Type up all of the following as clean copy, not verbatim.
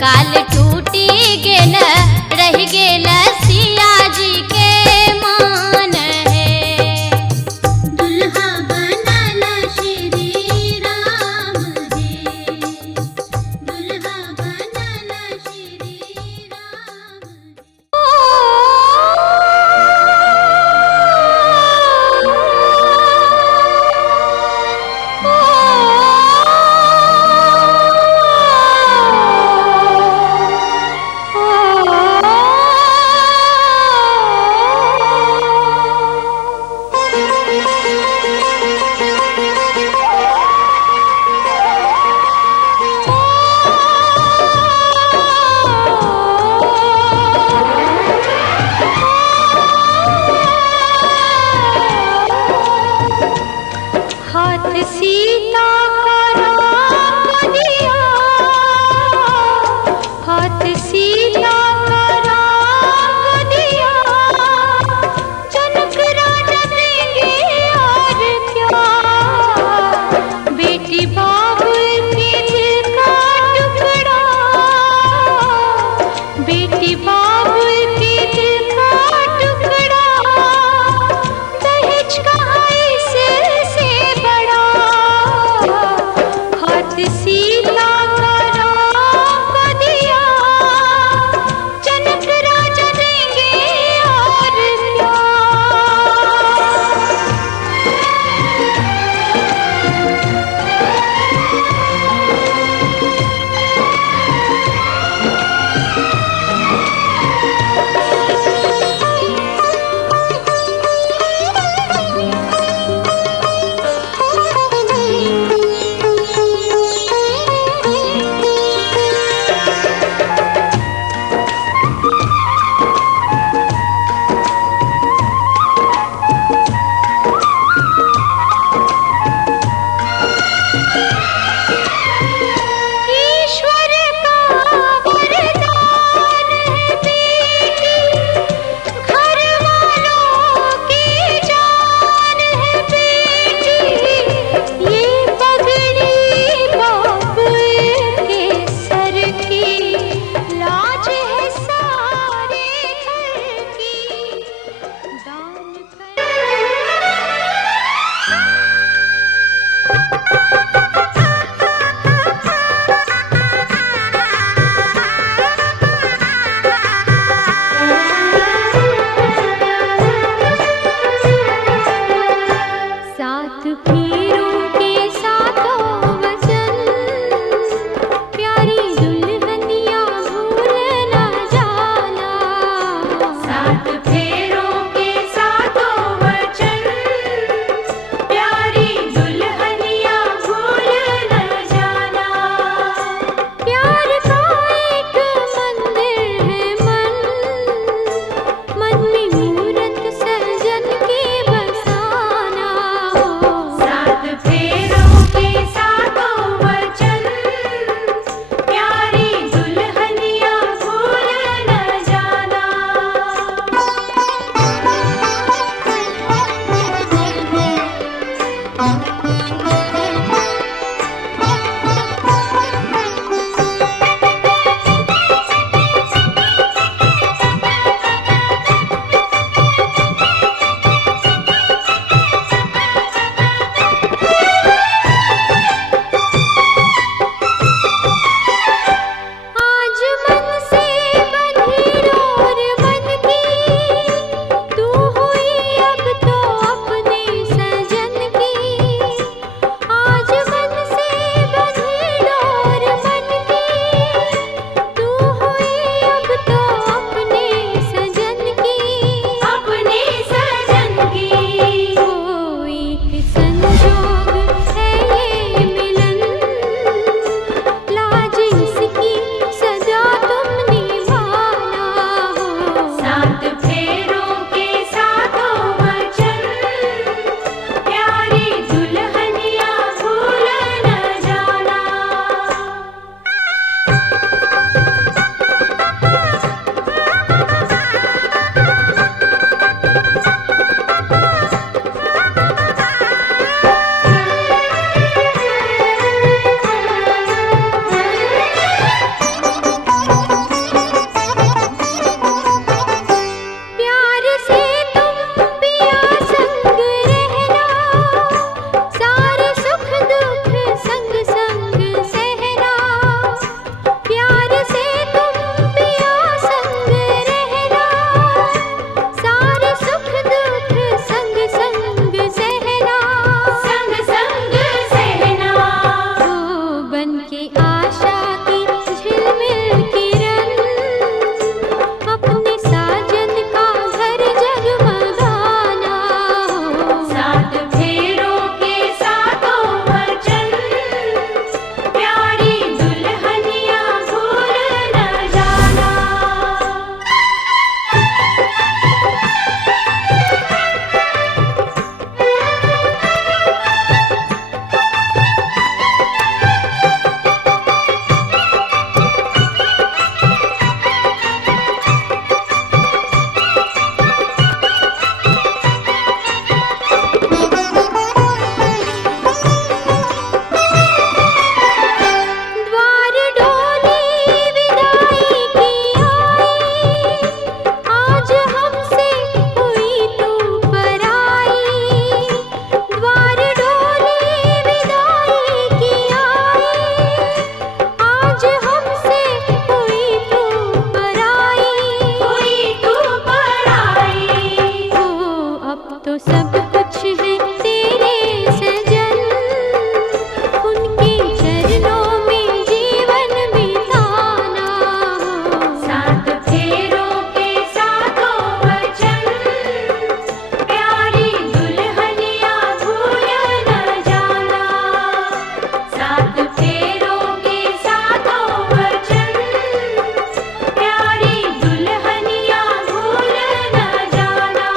काल टूटी गेल रह गेल सिया जी के मान है। दुल्हा बनल श्री राम है, दुल्हा बनल श्री राम हाथ सीता का राम दिया, हाथ सीता का राम दिया, जनक राजा देंगे और क्या। बेटी बाबुल के दिल का टुकड़ा, बेटी बाबुल के दिल का टुकड़ा, दहेज कहाँ इससे बड़ा। हाथ सीता का राम को दिया, जनक राजा देंगे और क्या। के आशा की झिलमिल किरण, अपने साजन का घर जगमगाना हो। सात फेरों के सातों वचन, प्यारी दुल्हनिया भूल न जाना। द्वार डोली विदाई की आई, आज हमसे हुई तू पराई। द्वार डोली विदाई की आई, आज हमसे हुई तू पराई। हुई तू पराई। हो अब तो सब कुछ है तेरे सजन, उनके चरणों में जीवन बिताना हो। सात फेरों के सातों वचन, प्यारी दुल्हनिया भूल न जाना। सात फेरों के सातों वचन, प्यारी दुल्हनिया भूल न जाना।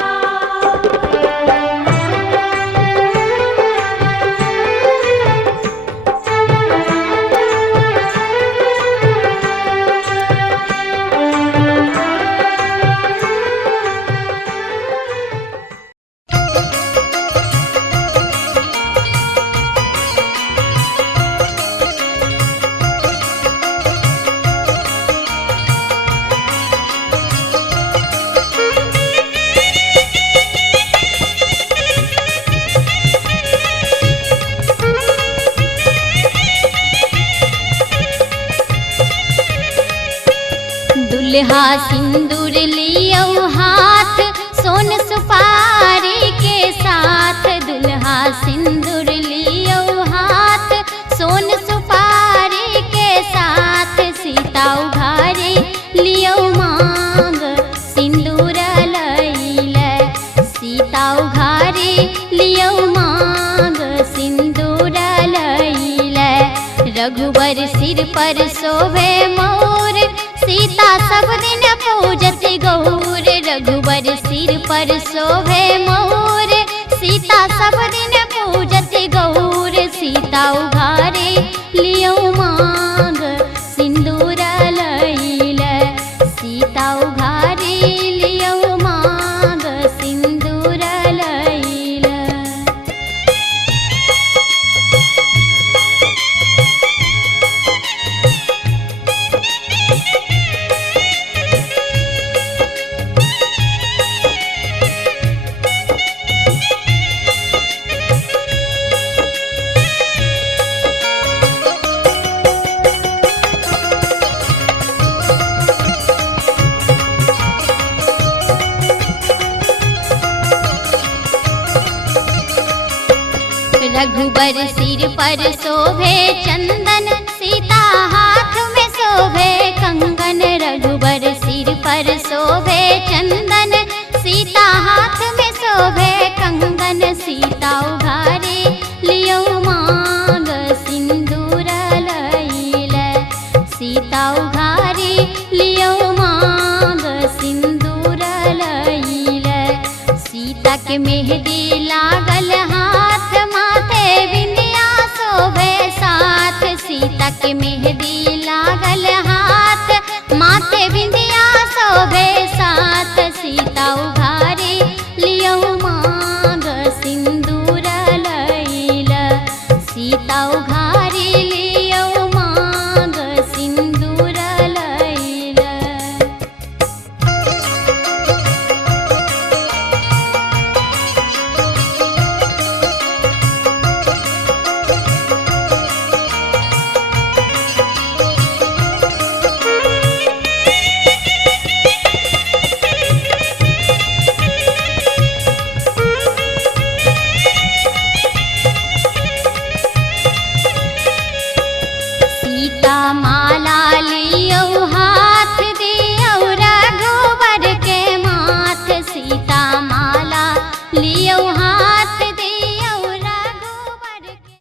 दुल्हा सिंदूर लियो हाथ, सोन सुपारी के साथ। दुल्हा सिंदूर लियो हाथ, सोन सुपारी के साथ। सीता उघारे लियो मांग, सिंदूर लैल। सीता उघारे लियो मांग, सिंदूर लैल। रघुबर सिर पर शोभे मोर, सीता सब दिन पूजत गौर। रघुबर सिर पर शोभे मोर, सीता सब दिन पूजत गौर। सीता उघारे लियो मांग, सिंदूर लैल। सीता उघारे लियो मांग, सिंदूर लैल। रघुबर सिर पर शोभे चंदन, सीता हाथ में शोभे कंगन। रघुबर सिर पर शोभे चंदन, सीता हाथ में शोभे कंगन। सीता उघारे लियो मांग, सिंदूर लैल। सीता उघारे लियो मांग, सिंदूर लैल। सीता के मेहंदी लागल हाथ, माथे बिंदिया शोभे साथ। सीता के मेहंदी लागल हाथ, माथे बिंदिया शोभे साथ। सीता उघारे लियो मांग, सिंदूर लैल। सीता उघारे लियो मांग, सिंदूर लैल। सीता माला लियो हाथ दियो रघुवर के माथ सीता माला लियो हाथ दियो रघुवर के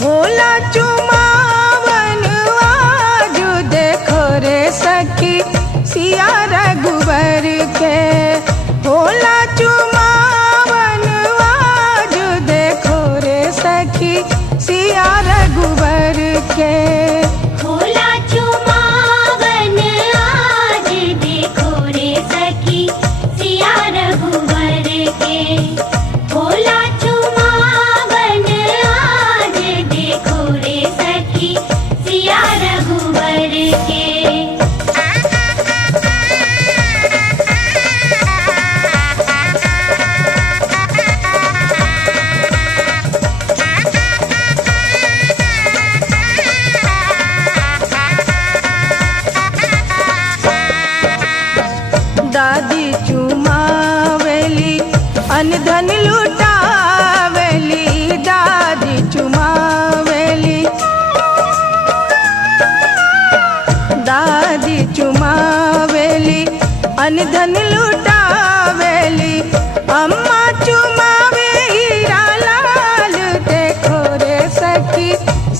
भोला चुमावन आज देखो रे सखी सिया रघुवर के। भोला चुमावन आज देखो रे सखी सिया रघुवर के। भोला चुमावन आज देखो रे सखी सिया रघुवर के। भोला चुमावन आज देखो रे सखी सिया रघुवर के। दादी चुमावेली अनधन लुटावेली। दादी चुमावेली दादी चुमावेली अनधन लुटावेली। अम्मा चुमावे हीरा लाल देखो रे सखी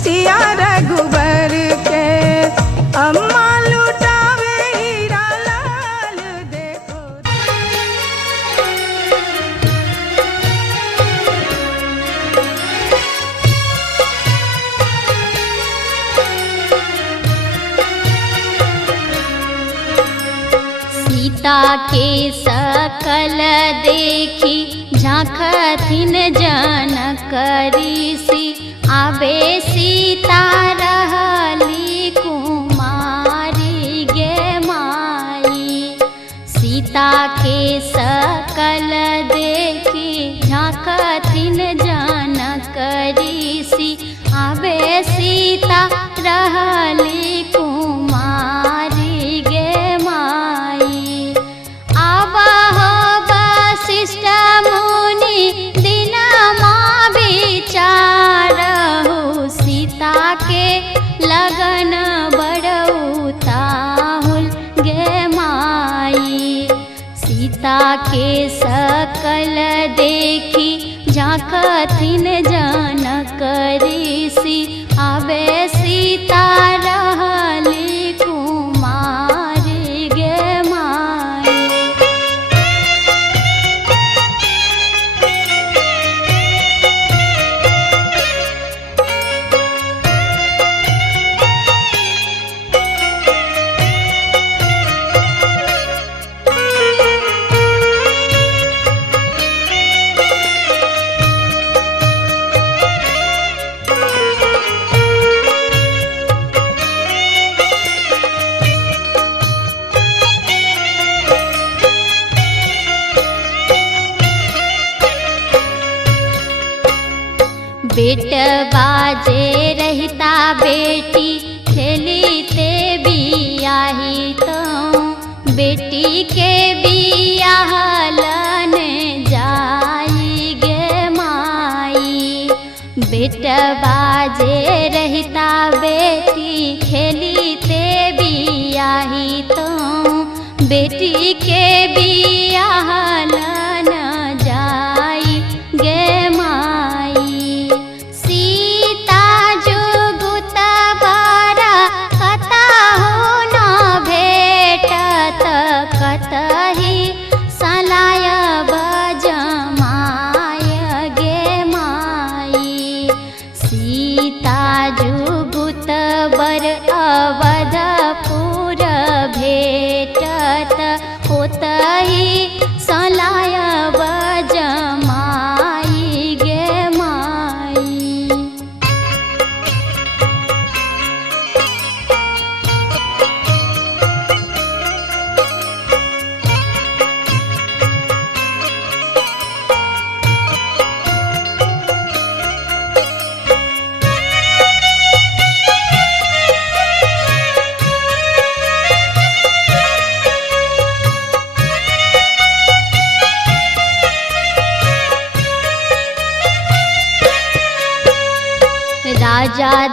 सिया रघुवर के। अम्मा लुटावे हीरा लाल देखो सीता के सकल देखी झांकथिन जनक ऋषि आवे सीता रहली कुमारी गे माई। सीता के सकल देखी झांकथिन जनक ऋषि आवे सीता रहली कुमारी गे माई। आबहो वशिष्ठ मुनि दिनमा विचारहु सीता के लगन बड़ऊ ताहुल गे माई। सीता के सकल देखी झांकथिन जनक ऋषि आवे सीता रहली कुमारी गे माई। बेटवा जे रहता बेटी खेली ते बियाही तो बेटी के बियाहलन जाई गे माई। बेटवा जे रहता बेटी खेली ते बियाही तो बेटी के बियाहलन जाई गे माई। सीता जुगुत बारा कतहु न भेटत कतहि सलाय बजमाय गे माई। सीता जुगुत बर अवधपुर भेटत होतहि सल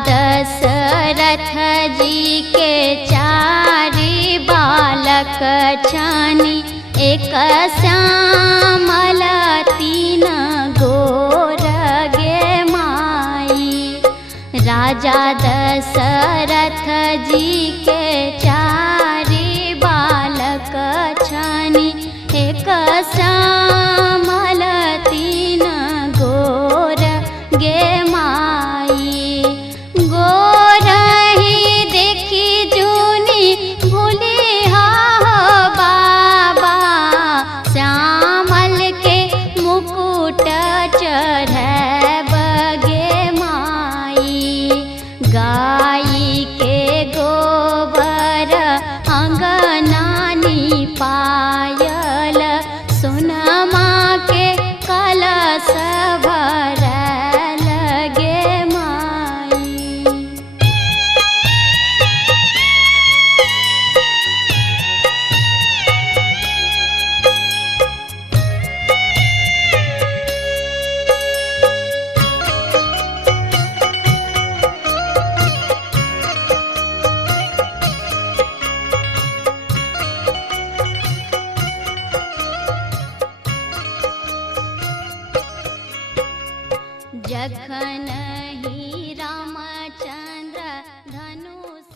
दशरथ जी के चारि बालक छानी एक श्यामल तीन गोर गे माई। राजा दशरथ जी के चारि बालक छानी एक श्यामल तीन गोर गे माई। गोर ही देखी जूनी भूली हा बाबा श्यामल के मुकुट चढ़ब गे माई। गाई के गोबर अंगनानी पायल सोनमा के कलश भरल गे माई। जखन ही रामचंद्र धनुष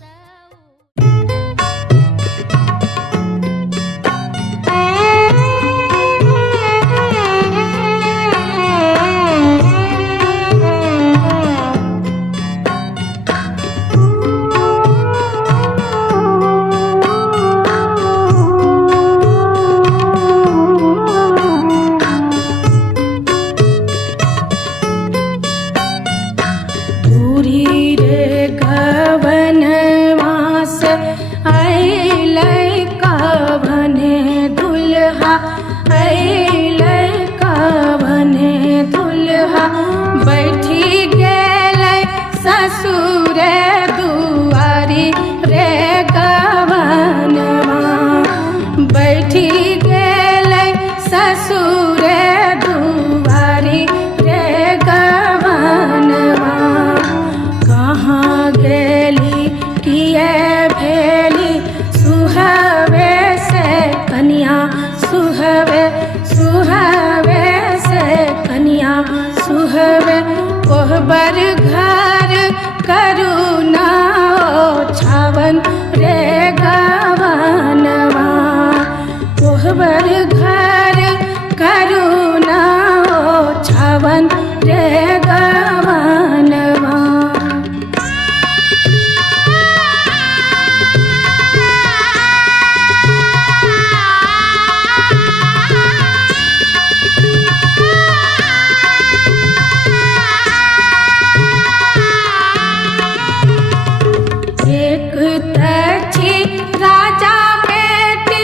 दूरी रे गवनवास अइलै कवने दुल्हा अइलै कवने दुल्हा। बैठी गेलै ससुर दुआरी रे गवनवा। बैठी गेलै ससुर दुआरी रे गवनवा। कहाँ गेली किए भेली सुहवे से कनिया सुहवे सुहवे से कनिया सुहवे। कोहबर घर करुणा छावन रे गवनवा। कोहबर घर करुणा छावन रे गवनवा। एक तछी राजा बेटी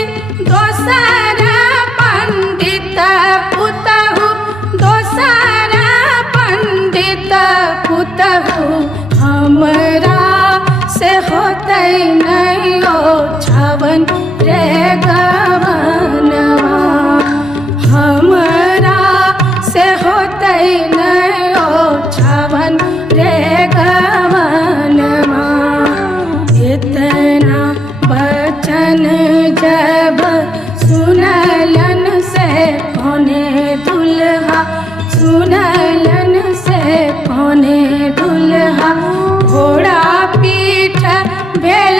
दोसर पंडित पुतहु दोसर पंडित पुतहु। हमरा से होतै नहीं ओ छावन रे गवनवा। हमरा से होतै नहीं ओ छावन रे गवनवा। इतना बचन जब सुनलन से कौने दुल्हा सुनलन से कौने दुल्हा। घोड़ा पीठ भेल